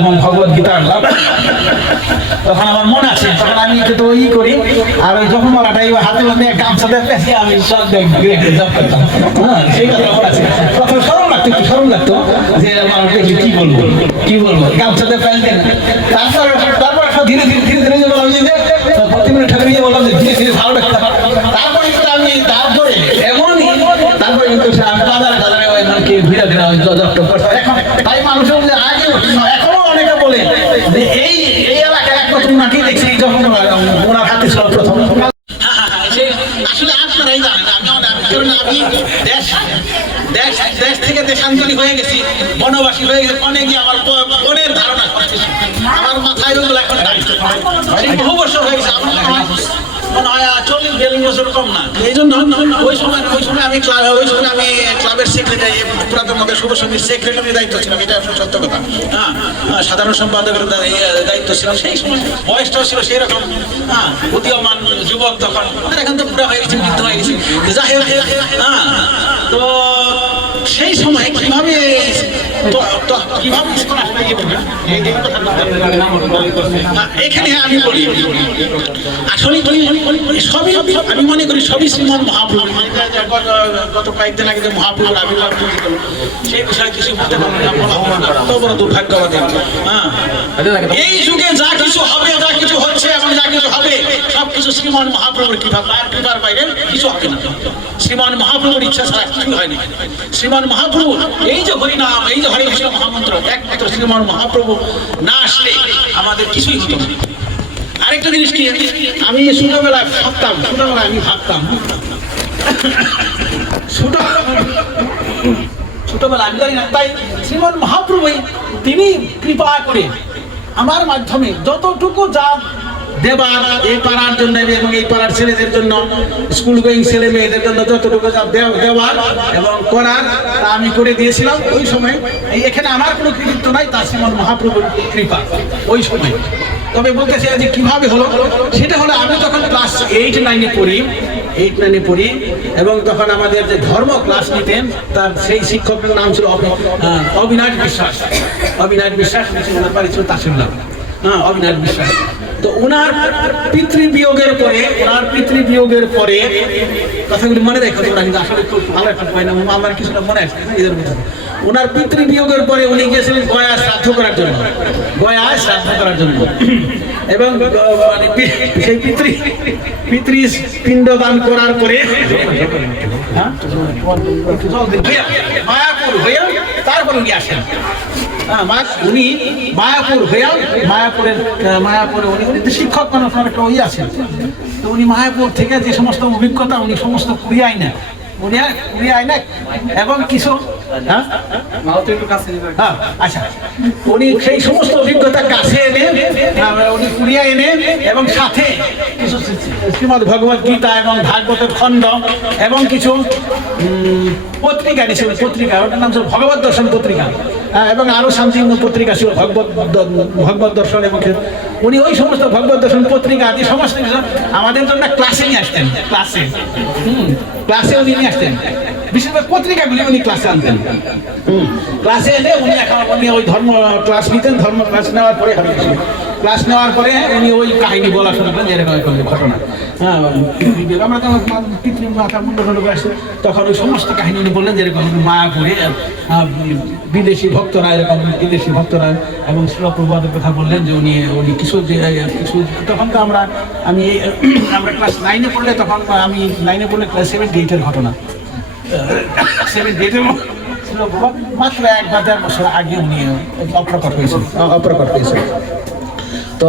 এবং ভগবত গীতা আনলাম। তখন আমার মনে আছে, তখন আমি একটু ই করি, আর ওই যখন বলাটা এই হাতে মধ্যে গামছা দেখতেছি আমি সব জব করতাম হ্যাঁ সেই কথা মনে আছে। প্রথমে সরম লাগতো, একটু সরম লাগতো যে মানুষ দেখলে কি বলব কি বলব গামছাতে ফেলতেন তারপর তারপর ধীরে ধীরে ধীরে ধীরে বললাম যে প্রতি মিনিট ঠাকুর বললাম যে ধীরে ধীরে ভালো লাগতাম তারপরে কিন্তু আমি তারপরে এমনই তারপরে কিন্তু সে আমি বাজারে বাজারে ওই মানে কি ভিড়া ভিড়া ওই জব করতাম এখন তাই মানুষ যে আগে এখনও অনেকে বলে যে এই এই এলাকায় এক নতুন নাকি দেখছি যখন ওনার হাতে ছিল প্রথম। আসলে আমি দেশ দেশ দেশ থেকে দেশান্তরী হয়ে গেছি বনবাসী হয়ে গেছে অনেক আমার মনের ধারণা করছে আমার মাথায় ওগুলো এখন বহু বছর হয়ে গেছে মনে হয় বছর কম না। এই জন্য ওই সময় ওই সময় আমি ক্লাব ওই সময় আমি ক্লাবের সেক্রেটারি পুরাতন মধ্যে শুভ সমিতির সেক্রেটারি দায়িত্ব ছিলাম এটা আসলে সত্য কথা। হ্যাঁ সাধারণ সম্পাদকের ইয়ে, দায়িত্ব ছিলাম সেই সময় বয়সটাও ছিল সেই রকম হ্যাঁ উদীয়মান যুবক তখন। এখন তো পুরো হয়ে গেছে বৃদ্ধ হয়ে গেছে। যাই হোক হ্যাঁ তো সেই সময় কীভাবে এখানে আমি বলি আসলে সবই আমি মনে করি সবই শ্রীমান মহাপ্রভু। গত- গত কয়েকদিন আগে যে মহাপ্রভুর আবির্ভাব সেই বিষয়ে কিছু বলতে পারব না বলা হবে না। বড় দুর্ভাগ্যবাদী। হ্যাঁ। এই যুগে যা কিছু হবে যা কিছু হচ্ছে এবং যা আমাদের কিছুই হতো আরেকটা জিনিস কি, আমি ছোটবেলায় ভাবতাম, ছোটবেলায় আমি ভাবতাম ছোট ছোটবেলা আমি জানি না, তাই শ্রীমন মহাপ্রভু তিনি কৃপা করে আমার মাধ্যমে যতটুকু যা দেবার, এই পাড়ার জন্য এবং এই পাড়ার ছেলেদের জন্য, স্কুল গোয়িং ছেলে মেয়েদের জন্য যতটুকু দেওয়ার এবং করার তা আমি করে দিয়েছিলাম ওই সময়। এখানে আমার কোনো কৃতিত্ব নাই, তা শ্রীমন মহাপ্রভুর কৃপা, ওই সময়। তবে বলতে চাই যে কীভাবে হলো? সেটা হলো, আমি যখন ক্লাস এইট নাইনে পড়ি এইট নাইনে পড়ি, এবং তখন আমাদের যে ধর্ম ক্লাস নিতেন, তার সেই শিক্ষকের নাম ছিল অবিনাশ বিশ্বাস। অবিনাশ বিশ্বাস ছিল তাসিল্লাহ হ্যাঁ অবিনাশ বিশ্বাস। তো ওনার পিতৃবিয়োগের পরে ওনার পিতৃবিয়োগের পরে কথাগুলি মনে রেখো, তোমরা কিন্তু আসলে ভালো একটা পাই না আমার কিছুটা মনে আছে এদের মধ্যে। ওনার পিতৃবিয়োগের পরে উনি গিয়েছিলেন গয়া শ্রাদ্ধ করার জন্য। গয়া শ্রাদ্ধ করার জন্য। এবং মানে সেই পিতৃ পিতৃ পিণ্ডদান করার পরে হ্যাঁ? মায়াপুর হইয়া তারপর উনি আসেন। হ্যাঁ, উনি মায়াপুর হয়ে মায়াপুরের মায়াপুরে উনি উনি তো শিক্ষক মানে আপনার একটা ওই আছেন তো উনি মায়াপুর থেকে যে সমস্ত অভিজ্ঞতা উনি সমস্ত কুড়িয়ে না উনি আর আয় না এবং কিছু হ্যাঁ? হ্যাঁ, আচ্ছা। উনি সেই সমস্ত অভিজ্ঞতা কাছে এনে উনি কুড়িয়ে এনে এবং সাথে কিছু শ্রীমদ ভগবত গীতা এবং ভাগবতের খণ্ড এবং কিছু পত্রিকা পত্রিকা। ওটার নাম ছিল ভগবত দর্শন পত্রিকা। এবং আরও শান্তি পত্রিকা ছিল ভগবত ভগবত দর্শন এবং উনি ওই সমস্ত ভগবত দর্শন পত্রিকা আদি সমস্ত কিছু আমাদের জন্য ক্লাসে নিয়ে আসতেন ক্লাসে হুম ক্লাসে উনি নিয়ে আসতেন। বিশেষ করে পত্রিকাগুলি উনি ক্লাসে আনতেন। ক্লাসে এলে উনি এখন উনি ওই ধর্ম ক্লাস নিতেন, ধর্ম ক্লাস নেওয়ার পরে। ক্লাস নেওয়ার পরে উনি ওই কাহিনী বলা শুরু করেন এরকম ঘটনা। হ্যাঁ তখন ওই সমস্ত কাহিনী উনি বললেন যে এরকম মায়াপুরে বিদেশি ভক্তরা, এরকম বিদেশি ভক্তরা এবং শিলপ্রবাদের কথা বললেন যে উনি উনি কিছু যে কিছু, তখন তো আমরা, আমি আমরা ক্লাস নাইনে পড়লে তখন আমি নাইনে পড়লে ক্লাস সেভেন এইটের ঘটনা। সেভেন ডেটের ছিল মাত্র এক বা দেড় বছর আগে উনি অপ্রকট হয়েছিল। অপ্রকট হয়েছিল। তো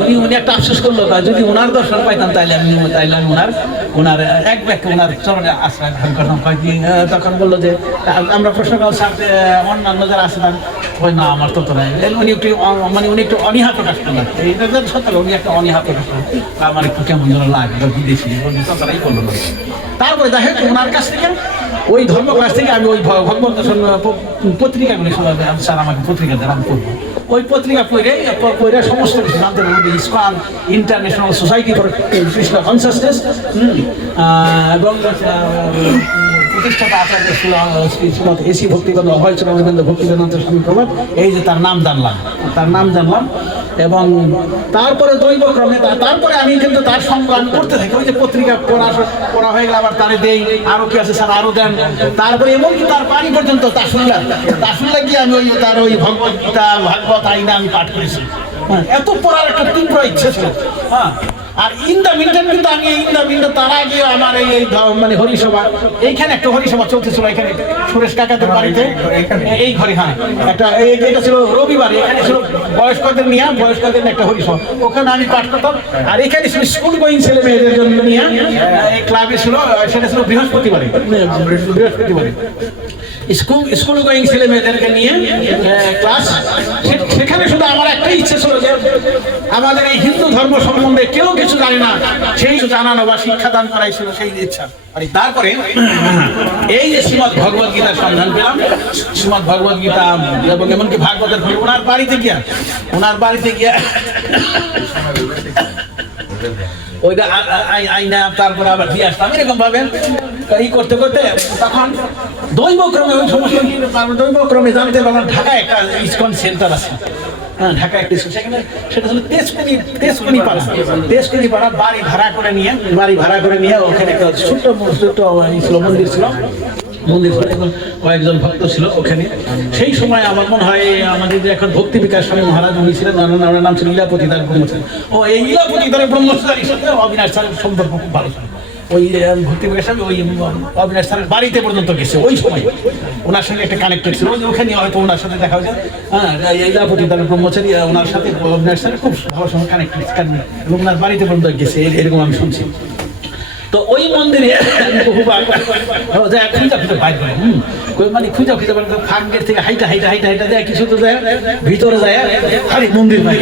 উনি উনি একটা আফসোস করল তা যদি ওনার দর্শন পাইতাম তাইলে আমি তাইলে আমি ওনার ওনার এক ব্যাখ্যা ওনার চরণে আশ্রয় গ্রহণ করতাম। কয়েকদিন তখন বলল যে আমরা প্রশ্ন করলাম স্যার অন্যান্য যারা আসলাম ওই না আমার তো নাই। উনি একটু মানে উনি একটু অনীহা প্রকাশ করলেন। তো উনি একটা অনীহা প্রকাশ করলেন। আমার একটু কেমন যেন লাগে বা বিদেশি উনি ততটাই করল। তারপরে দেখা ওনার কাছ থেকে, ওই ধর্ম কাছ থেকে আমি ওই ভগবন্ত পত্রিকাগুলি স্যার আমাকে পত্রিকা দেন করব ওই পত্রিকা পড়ে পড়ে সমস্ত কিছু জানতে পারবে ISKCON international society for Krishna consciousness এবং এসি এই যে তার নাম জানলাম তার নাম জানলাম এবং তারপরে দৈবক্রমে তা- তারপরে আমি কিন্তু তার সংগ্রাম করতে থাকি ওই যে পত্রিকা পড়া পড়া হয়ে গেলে আবার তারে দেই আরও কি আছে স্যার আরও দেন তারপরে এমনকি তার বাড়ি পর্যন্ত তা শুনলাম তা শুনলে গিয়ে আমি ওই তার ওই ভগবত গীতা ভাগবত আইনা আমি পাঠ করেছি। হ্যাঁ, এত পড়ার একটা তীব্র ইচ্ছে ছিল। হ্যাঁ আর ইন দ্য মিনটাইম কিন্তু আমি ইন দ্য মিনটাইম তার আগে আমার এই মানে হরিসভা এইখানে একটা হরিসভা চলতেছিল এখানে সুরেশ কাকাদের বাড়িতে। এই ঘরে হ্যাঁ। একটা এই- এটা ছিল রবিবার এখানে ছিল বয়স্কদের নিয়ে বয়স্কদের একটা হরিসভা। ওখানে আমি পাঠ করতাম। আর এখানে ছিল স্কুল গোয়িং ছেলে মেয়েদের জন্য নিয়ে ক্লাবে ছিল সেটা ছিল বৃহস্পতিবারে। বৃহস্পতিবারে। স্কুল স্কুল গোয়িং ছেলে মেয়েদেরকে নিয়ে ক্লাস সেখানে শুধু আমার একটাই ইচ্ছে ছিল যে আমাদের এই হিন্দু ধর্ম সম্বন্ধে কেউ কিছু জানে না। সেই জানানো বা শিক্ষাদান করাই ছিল সেই ইচ্ছা। আর তারপরে এই যে শ্রীমদ ভগবত গীতার সন্ধান পেলাম। শ্রীমদ ভগবত গীতা, এবং এমনকি ভাগবতের ওনার বাড়িতে গিয়া ওনার বাড়িতে গিয়া ওইটা আইনা, তারপরে আবার দিয়ে এরকম এই করতে করতে তখন দৈবক্রমে ওই সমস্ত দৈবক্রমে জানতে পারলাম, ঢাকায় একটা ইসকন সেন্টার আছে। হ্যাঁ ঢাকা একটা বাড়ি ভাড়া করে নিয়ে, বাড়ি ভাড়া করে নিয়ে ওখানে একটা ছোট্ট ছোট্ট ছিল, মন্দির ছিল। মন্দির কয়েকজন ভক্ত ছিল ওখানে। সেই সময় আমার মনে হয়, আমাদের যে এখন ভক্তি বিকাশ স্বামী মহারাজ উনি ছিলেন, ওনার নাম- ছিল ইলাপতি দার ব্রহ্মচারী ও, এই ইলাপতি দার ব্রহ্মচারীর সাথে অবিনাশ স্যারের সম্পর্ক খুব ভালো ছিল। ওই ভক্তি বিকাশ স্বামী, ওই অবিনাশ স্যারের বাড়িতে পর্যন্ত গেছে, ওই সময়। ওনার সঙ্গে একটা কানেক্টেড ছিল। ওখানে হয়তো ওনার সাথে দেখা হয়েছে। হ্যাঁ ইলাপতি দার ব্রহ্মচারী ওনার সাথে অবিনাশ স্যারের খুব ভালো সঙ্গে কানেক্টেড এবং ওনার বাড়িতে পর্যন্ত গেছে, এরকম আমি শুনছি। তো ওই মন্দিরে যায়, খুঁজা খুঁজে কই মানে খুঁজা খুঁজে করে ফার্ম গেট থেকে হাইটা হাইটা হাইটা হাইটা, যায়, কিছু তো যায়, ভিতরে যায়, আরে মন্দির পাই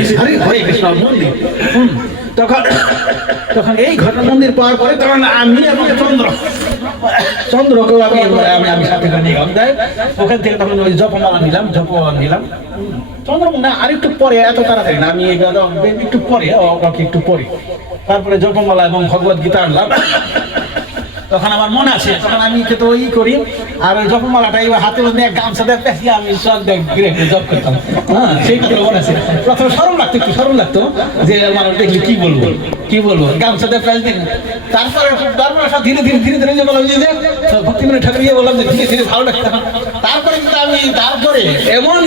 হরে কৃষ্ণ মন্দির। হুম। তখন তখন এই ঘটনা মন্দির পাওয়ার পরে তখন আমি এবং চন্দ্র। চন্দ্রকেও আমি আমি আমি সাথে করে নিলাম যাই ওখান থেকে তখন ওই জপমালা নিলাম জপমালা নিলাম। চন্দ্র না আর একটু পরে, এত তাড়াতাড়ি না, আমি একটু পরে একটু পরে। তারপরে জপমালা এবং ভগবত গীতা আনলাম। তখন আমার মনে আছে, তখন আমি তো ওই করি, আর ওই জপমালাটা এই হাতে মধ্যে এক গামছা দিয়ে পেঁচিয়ে আমি সব দেখ জব জপ করতাম। হ্যাঁ সেইগুলো মনে আছে। প্রথমে সরল লাগতো, একটু সরল লাগতো, যে মানুষ দেখলে কি বলব কি বলব, গামছা দিয়ে পেঁচ দিন তারপরে তারপরে ধীরে ধীরে ধীরে ধীরে যে বললাম যে ভক্তি মানে ঠাকুর ইয়ে বললাম যে, ধীরে ধীরে ভালো লাগতো তারপরে কিন্তু আমি তারপরে এমন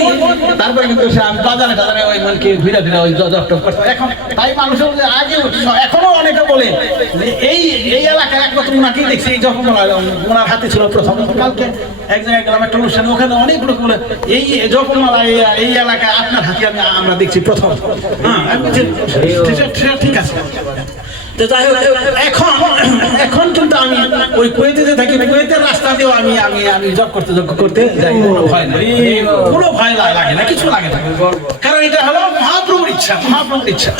তারপরে কিন্তু সে আমি বাজারে টাজারে ওই মানে ঘুরে ঘুরে ওই জপ টপ করতাম এখন তাই মানুষের আগে এখনও অনেকে বলে যে এই এই এলাকায় একমাত্র ওনাকেই দেখছি। এই যখন ওনার হাতে ছিল প্রথম। কালকে এক জায়গায় গেলাম একটা অনুষ্ঠানে ওখানে অনেক লোক বলে এই জপমালা এই এলাকায় আপনার হাতে আমি আমরা দেখছি প্রথম। হ্যাঁ ঠিক আছে। তো যাই হোক, এখন এখন কিন্তু আমি ওই কুয়েতে যে থাকি কুয়েতের রাস্তা আমি আমি আমি জব করতে যোগ্য করতে যাই। কোনো ভয় কোনো ভয় লাগে না, কিছু লাগে না। কারণ এটা হলো মহাপ্রভুর ইচ্ছা মহাপ্রভুর ইচ্ছা।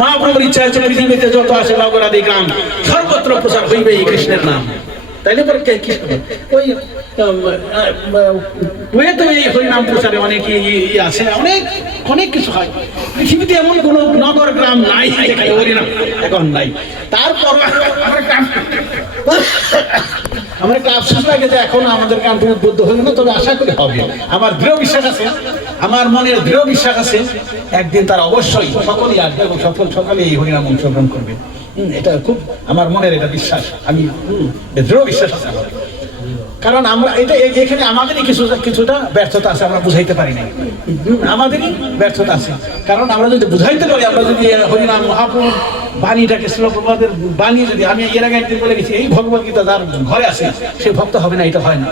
মহাপ্রভুর ইচ্ছা হচ্ছে পৃথিবীতে যত আছে নগরাদি গ্রাম, সর্বত্র প্রচার হইবে এই কৃষ্ণের নাম। তাইলে পরে কে কি? ওই কুয়েতে এই হরিনাম প্রচারে অনেক ই- আছে অনেক অনেক কিছু হয়। পৃথিবীতে এমন কোন নগর, গ্রাম নাই যেখানে হরিনাম এখন নাই। তারপর আমার একটা আফসোস লাগে যে এখন আমাদের থেকে উদ্বুদ্ধ হলো না তবে আশা করি হবে। আমার দৃঢ় বিশ্বাস আছে, আমার মনের দৃঢ় বিশ্বাস আছে, একদিন তারা অবশ্যই সকলেই আসবে এবং সকল সকলে এই হরিনাম অংশগ্রহণ করবে। এটা খুব আমার মনের এটা বিশ্বাস। আমি দৃঢ় বিশ্বাস আছে আমার। কারণ আমরা এটা এখানে আমাদেরই কিছু কিছুটা ব্যর্থতা আছে, আমরা বুঝাইতে পারি না আমাদেরই ব্যর্থতা আছে। কারণ আমরা যদি বুঝাইতে পারি, আমরা যদি হরিনাম মহাপ্রভুর বাণীটাকে শ্লোকবাদের বাণী যদি আমি এর আগে একদিন বলে গেছি, এই ভগবত গীতা যার ঘরে আসে সে ভক্ত হবে না, এটা হয় না।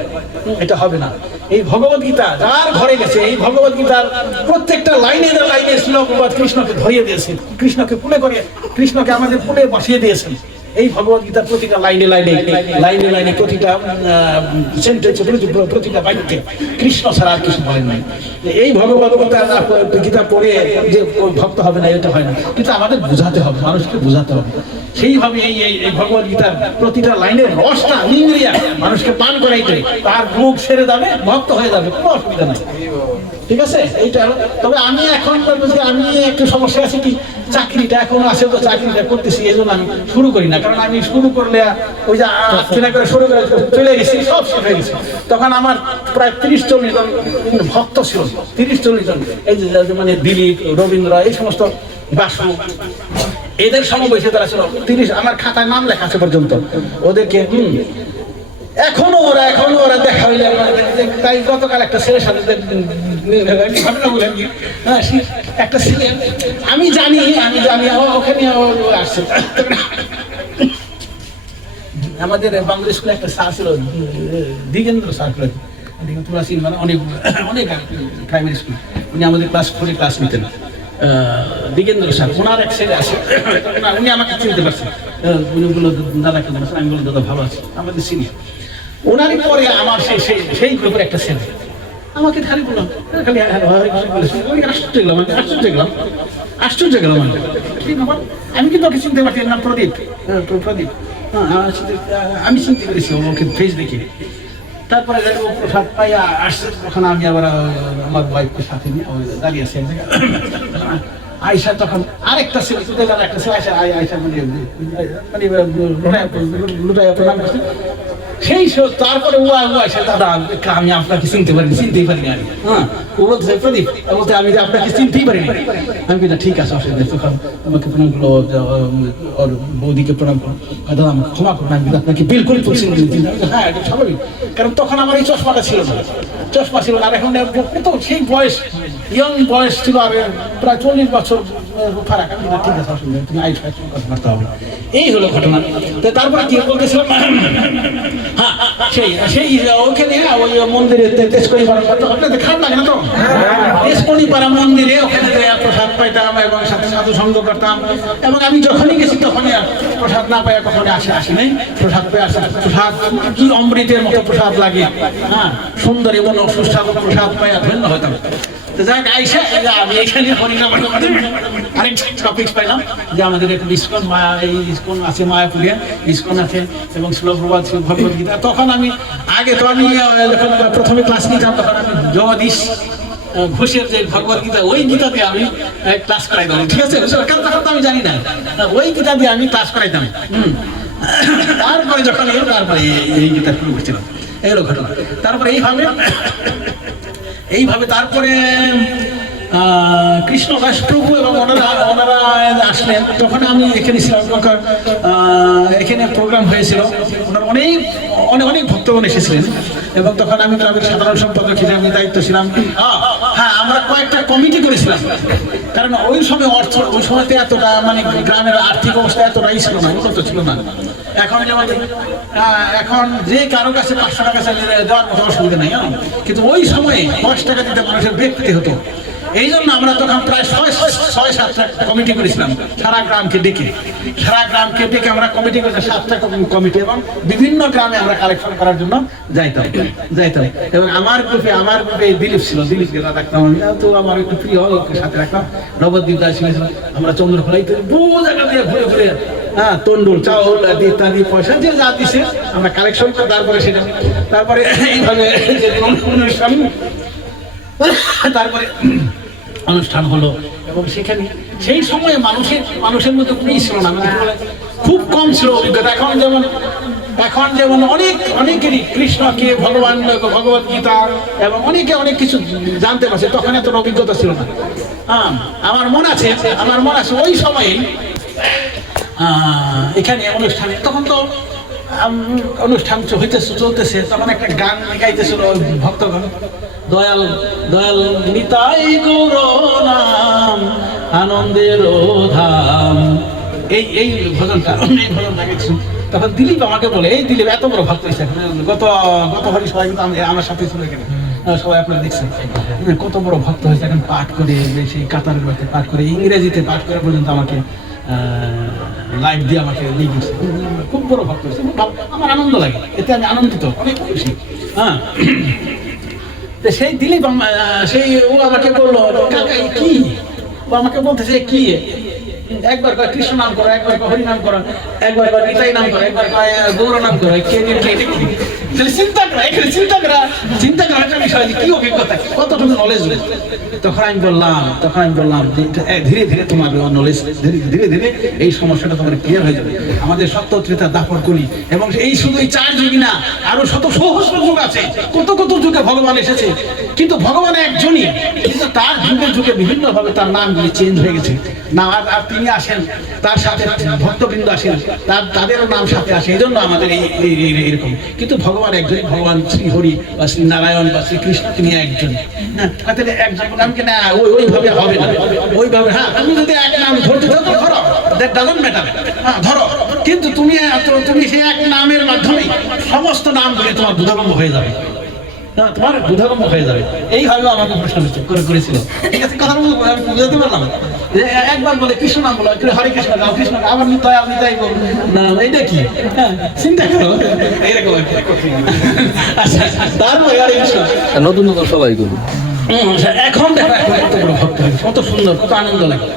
এটা হবে না। এই ভগবত গীতা যার ঘরে গেছে, এই ভগবত গীতার প্রত্যেকটা লাইনে লাইনে শ্লোকবাদ কৃষ্ণকে ধরিয়ে দিয়েছেন কৃষ্ণকে পুলে করে, কৃষ্ণকে আমাদের পুলে বসিয়ে দিয়েছেন এই ভগবত গীতার প্রতিটা লাইনে লাইনে লাইনে লাইনে প্রতিটা সেন্টেন্সে প্রতিটা বাক্যে কৃষ্ণ ছাড়া আর কিছু বলেন নাই। এই ভগবত গীতা পড়ে যে ভক্ত হবে না, এটা হয় না। কিন্তু আমাদের বোঝাতে হবে, মানুষকে বোঝাতে হবে। সেইভাবে এই এই ভগবত গীতার প্রতিটা লাইনের রসটা, ইন্দ্রিয়া মানুষকে পান করাইতে, তার রোগ সেরে যাবে, ভক্ত হয়ে যাবে, কোনো অসুবিধা নাই। ঠিক আছে? এইটা। তবে আমি এখন আমি একটু সমস্যা আছে কি? চাকরিটা এখন আছে তো চাকরিটা করতেছি এই জন্য আমি শুরু করি না। কারণ আমি শুরু করলে ওই যে আলোচনা করে শুরু করে চলে গেছি সব শেষ হয়ে গেছে। তখন আমার প্রায় তিরিশ চল্লিশ জন ভক্ত ছিল। তিরিশ চল্লিশ জন। এই যে যে মানে দিলীপ রবীন্দ্র এই সমস্ত বাসু এদের সমবয়সী তারা ছিল। তিরিশ আমার খাতায় নাম লেখা আছে পর্যন্ত। ওদেরকে হুম এখনও ওরা এখনও ওরা দেখা হইলে তাই গতকাল একটা ছেলের সাথে হ্যাঁ একটা ছেলে, আমি জানি আমি জানি ওখানে আসছে। আমাদের বাংলা স্কুলে একটা স্যার ছিল দিগেন্দ্র স্যার তোমরা মানে অনেক অনেক প্রাইমারি স্কুল উনি আমাদের ক্লাস ফোরে ক্লাস নিতেন। দিগেন্দ্র স্যার, ওনার এক ছেলে আছে। উনি আমাকে চিনতে পারছেন উনি বলল, দাদা আমি বললাম, দাদা, ভালো আছে। আমাদের সিনিয়র ওনারই পরে আমার সেই সেই সেই গ্রুপের একটা ছেলে আমাকে ধারে বললাম হ্যাঁ, হ্যাঁ, আমি আশ্চর্য গেলাম আশ্চর্য গেলাম আশ্চর্য গেলাম আমি। আমি কিন্তু ওকে চিনতে পারছি নাম প্রদীপ। হ্যাঁ, প্রদীপ। হ্যাঁ হ্যাঁ, আমি চিনতে পেরেছি ওকে ফেস দেখি। তারপরে প্রসাদ পাই আসছে তখন আমি আবার আমার ওয়াইফকে সাথে নিয়ে দাঁড়িয়ে আছে এক আয়সা তখন আরেকটা ছেলে একটা ছেলে আয়সা আয়- আয়সা মানে মানে লুটায় লুটায় প্রণাম করছে। সেই তারপরে ও ও আয়সা দাদা আমি আপনাকে চিনতে পারিনি চিনতেই পারিনি আমি। হ্যাঁ ও বলছে প্রদীপ বলতে আমি যে আপনাকে চিনতেই পারিনি। আমি কিন্তু ঠিক আছে অসুবিধা তখন আমাকে প্রণাম করল ওর বৌদিকে প্রণাম আর দাদা আমাকে ক্ষমা করুন আমি আপনাকে বিলকুল বললাম, হ্যাঁ এটা স্বাভাবিক কারণ তখন আমার এই চশমাটা ছিল না। চশমা ছিল না আর এখন কত সেই বয়স ইয়ং বয়স ছিল আর প্রায় চল্লিশ বছর আমি এই হলো ঘটনা। তো তারপরে কি বলতেছিলাম হ্যাঁ সেই ওখানে মন্দিরে তো মন্দিরে প্রসাদ পাইতাম এবং সাথে করতাম। এবং আমি যখনই গেছি, তখনই প্রসাদ না পাই কখনই আসে, আসি নাই। প্রসাদ পেয়ে আসে প্রসাদ। কি অমৃতের মতো প্রসাদ লাগে। হ্যাঁ সুন্দর এমন সুস্বাদু প্রসাদ পাই ধন্য হতাম তো আমি এখানে পাইলাম। যে আমাদের এই আছে মায়াপুরে, ইস্কন আছে এবং গীতা তখন আমি, আগে তো আমি যখন প্রথমে ক্লাস নিতাম তখন আমি জগদীশ ঘোষের যে ভগবত গীতা ওই গীতাতে আমি ক্লাস করাইতাম, ঠিক আছে? তখন তো আমি জানি না। ওই গীতা দিয়ে আমি ক্লাস করাইতাম। তারপরে যখন তারপরে এই গীতা শুরু করছিলাম এগুলো ঘটনা। তারপরে এইভাবে এইভাবে তারপরে কৃষ্ণদাস প্রভু এবং ওনারা ওনারা আসলেন। তখন আমি এখানে ছিলাম এখানে প্রোগ্রাম হয়েছিল। ওনার অনেক অনেক অনেক ভক্তগণ এসেছিলেন। এবং তখন আমি গ্রামের সাধারণ সম্পাদক হিসেবে আমি দায়িত্ব ছিলাম। হ্যাঁ আমরা কয়েকটা কমিটি করেছিলাম। কারণ ওই সময় অর্থ, ওই সময়তে এতটা মানে গ্রামের আর্থিক অবস্থা এতটাই ছিল না, উন্নত ছিল না। এখন যেমন এখন যে কারও কাছে পাঁচশো টাকা চালিয়ে দেওয়ার মতো অসুবিধা নেই জানো? কিন্তু ওই সময়ে দশ টাকা দিতে মানুষের বেগ হতো। এই জন্য আমরা তখন প্রায় ছয় ছয় সাতটা কমিটি করেছিলাম সারা গ্রামকে ডেকে সারা গ্রামকে ডেকে আমরা কমিটি করেছি সাতটা কমিটি এবং বিভিন্ন গ্রামে আমরা কালেকশন করার জন্য যাইতাম যাইতাম এবং আমার গ্রুপে আমার গ্রুপে দিলীপ ছিল দিলীপকে রাখতাম আমি তো আমার একটু প্রিয় সাথে রাখতাম নবদ্বীপ দাস আমরা চন্দ্রখোলাই তো বহু জায়গা দিয়ে ঘুরে ঘুরে হ্যাঁ তন্ডুল চাউল ইত্যাদি পয়সা যে যা দিছে আমরা কালেকশন করে তারপরে সেটা তারপরে এইভাবে যে অনুষ্ঠান তারপরে অনুষ্ঠান হলো এবং সেখানে সেই সময়ে মানুষের মানুষের মধ্যে কোনোই ছিল না। খুব কম ছিল অভিজ্ঞতা। এখন যেমন এখন যেমন অনেক, অনেকেরই কৃষ্ণকে ভগবান, ভগবত গীতা এবং অনেকে অনেক কিছু জানতে পারছে, তখন এত অভিজ্ঞতা ছিল না। হ্যাঁ আমার মনে আছে, আমার মনে আছে ওই সময়ে এখানে অনুষ্ঠানে। তখন তো অনুষ্ঠান হইতেছে, চলতেছে। তখন একটা গান গাইতেছিল ভক্তগণ। দয়াল দয়াল নিতাই গৌর নাম আনন্দের ধাম। এই এই ভজনটা এই ভজনটা গেছিল তখন দিলীপ আমাকে বলে, এই দিলীপ, এত বড় ভক্ত হয়েছে। গত গত হরি সবাই কিন্তু আমি- আমার সাথে ছিল এখানে। সবাই আপনারা দেখছেন। কত বড় ভক্ত হয়েছে। এখন পাঠ করে, সেই কাতারের পাঠ করে, ইংরেজিতে পাঠ করে পর্যন্ত আমাকে লাইভ দিয়ে আমাকে নিয়ে গেছে। খুব বড় ভক্ত হয়েছে। আমার আনন্দ লাগে। এতে আমি আনন্দিত। অনেক খুশি। হ্যাঁ। সেই দিলীপ সেই ও আমাকে বলল কি? ও আমাকে বলতেছে, কি? একবার কয় কৃষ্ণ নাম করো, একবার কয় নাম করো, একবার কয় নাম করো, একবার কয় গৌর নাম করো কে কে তাহলে চিন্তা করা এখানে চিন্তা করা চিন্তা করা একটা বিষয় কি অভিজ্ঞতা, কতটুকু নলেজ তখন আমি বললাম, তখন আমি বললাম ধীরে ধীরে তোমার নলেজ ধীরে ধীরে এই সমস্যাটা তোমার ক্লিয়ার হয়ে যাবে। আমাদের সত্য ত্রেতা দাপর করি এবং এই শুধু এই চার যুগই না, আরও শত সহস্র যুগ আছে, কত কত যুগে ভগবান এসেছে, কিন্তু ভগবান একজনই, কিন্তু তার যুগে যুগে বিভিন্ন ভাবে তার নামগুলি চেঞ্জ হয়ে গেছে। না আর তিনি আসেন, তার সাথে ভক্তবৃন্দ আসেন, তার, তাদেরও নাম সাথে আসে, এই জন্য আমাদের এই এরকম। কিন্তু ভগবান একজনই ভগবান শ্রী হরি বা শ্রী নারায়ণ বা শ্রীকৃষ্ণ, তিনি একজন। হ্যাঁ একজন নামকে না, ওই, ওইভাবে হবে না। ওইভাবে হ্যাঁ তুমি যদি এক নাম ধরতে ধরো। হ্যাঁ ধরো। কিন্তু তুমি তুমি সেই এক নামের মাধ্যমে সমস্ত নামগুলি তোমার বুধাগম্য হয়ে যাবে। তোমার বুধাগম্য হয়ে যাবে। এইভাবে আমাকে প্রশ্ন করে করেছিল। ঠিক আছে কথা আমি বুঝাতে পারলাম একবার বলে কৃষ্ণ নাম বলো হরে কৃষ্ণ কৃষ্ণ আবার নিতাই আমি তাই বলব না এইটা কি? হ্যাঁ, চিন্তা করো। এইরকম আচ্ছা তারপরে হরে কৃষ্ণ। নতুন নতুন সবাই আচ্ছা, এখন দেখো কত বড় ভক্ত কত সুন্দর কত আনন্দ লাগে।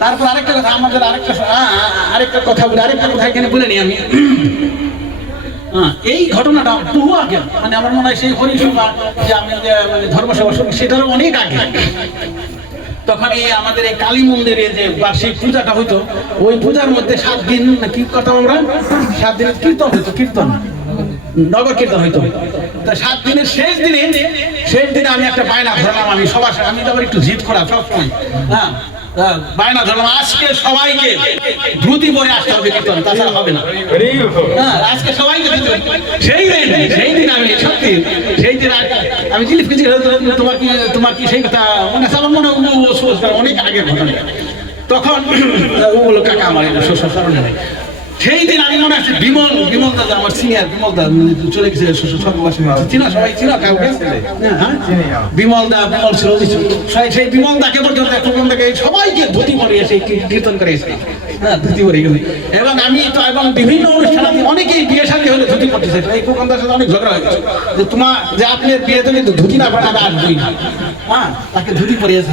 তারপর আরেকটা কথা আমাদের আরেকটা আরেকটা কথা বলে আরেকটা কথা এখানে বলে নি আমি। এই ঘটনাটা বহু আগে মানে আমার মনে হয় সেই হরিসভা যে আমি যে মানে ধর্মসভা শুনি, সেটারও অনেক আগে। তখন এই আমাদের এই কালী মন্দিরে যে বার্ষিক পূজাটা হইতো, ওই পূজার মধ্যে সাত দিন কি কথা আমরা? সাত দিনের কীর্তন হইতো, কীর্তন। নগর কীর্তন হইতো। তা সাত দিনের শেষ দিনে শেষ দিনে আমি একটা বায়না ধরলাম, আমি সবার আমি তো আবার একটু জিদ করা সবসময়। হ্যাঁ ধরলাম আজকে সবাইকে ধুতি পরে আসতে হবে কীর্তন তাছাড়া হবে না। হ্যাঁ, আজকে সবাইকে সেই দিন সেই দিন আমি সত্যি সেই দিন আমি জিনিস কিছু তোমার কি তোমার কি সেই কথা মনে আছে? আমার মনে হয় অনেক আগের ঘটনা। তখন ও বলল কাকা আমার এটা স্মরণে নেই। সেই দিন আমি মনে আছে বিমল বিমল দাদা আমার সিনিয়র বিমল দাদা চলে গেছে স্বর্গবাসী চিনা সবাই চিনা কাউকে? হ্যাঁ? বিমল দা বিমল ছিল সেই বিমল দাকে পর্যন্ত সবাইকে ধুতি করে সেই কীর্তন করে এসে ধুতি পরে গেছে। এবং আমি তো এবং বিভিন্ন অনুষ্ঠানে অনেকেই বিয়ে শাদী হলে ধুতি পড়তে চাই এই কুকন্দার সাথে অনেক ঝগড়া হয়েছে। যে তোমার যে আপনি বিয়েতে কিন্তু ধুতি না পরে আমি আসবই না। হ্যাঁ তাকে ধুতি পরিয়েছে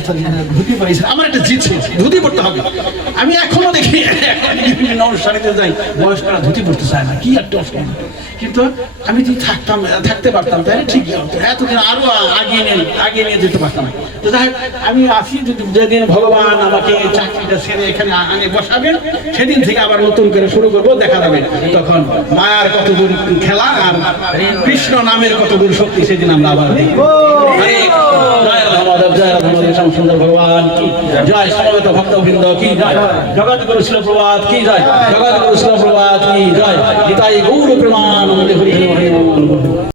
ধুতি পরিয়েছে আমার একটা জিত ধুতি পড়তে হবে। আমি এখনও দেখি বিভিন্ন অনুষ্ঠানে যাই, বয়স্করা ধুতি পড়তে চায় না। কি একটা অসুবিধা কিন্তু আমি যদি থাকতাম, থাকতে পারতাম তাহলে ঠিক এতদিন আরও আগিয়ে নিয়ে আগিয়ে নিয়ে যেতে পারতাম। তো যাই আমি আসি যদি যেদিন ভগবান আমাকে চাকরিটা সেরে এখানে আনে বসাবেন সেদিন থেকে আবার নতুন করে শুরু করব, দেখা যাবে। তখন মায়ার কতদূর খেলা আর কৃষ্ণ নামের কতদূর শক্তি, সেদিন আমরা আবার দেখব। সুন্দর ভগবান কি জয় সমবেত ভক্তবৃন্দ কি জয় জগৎ গুরু শিল প্রবাদ কি জয় জগৎ গুরু শিল প্রবাদ কি জয় গীতাই গৌর প্রমাণ হরি হরি।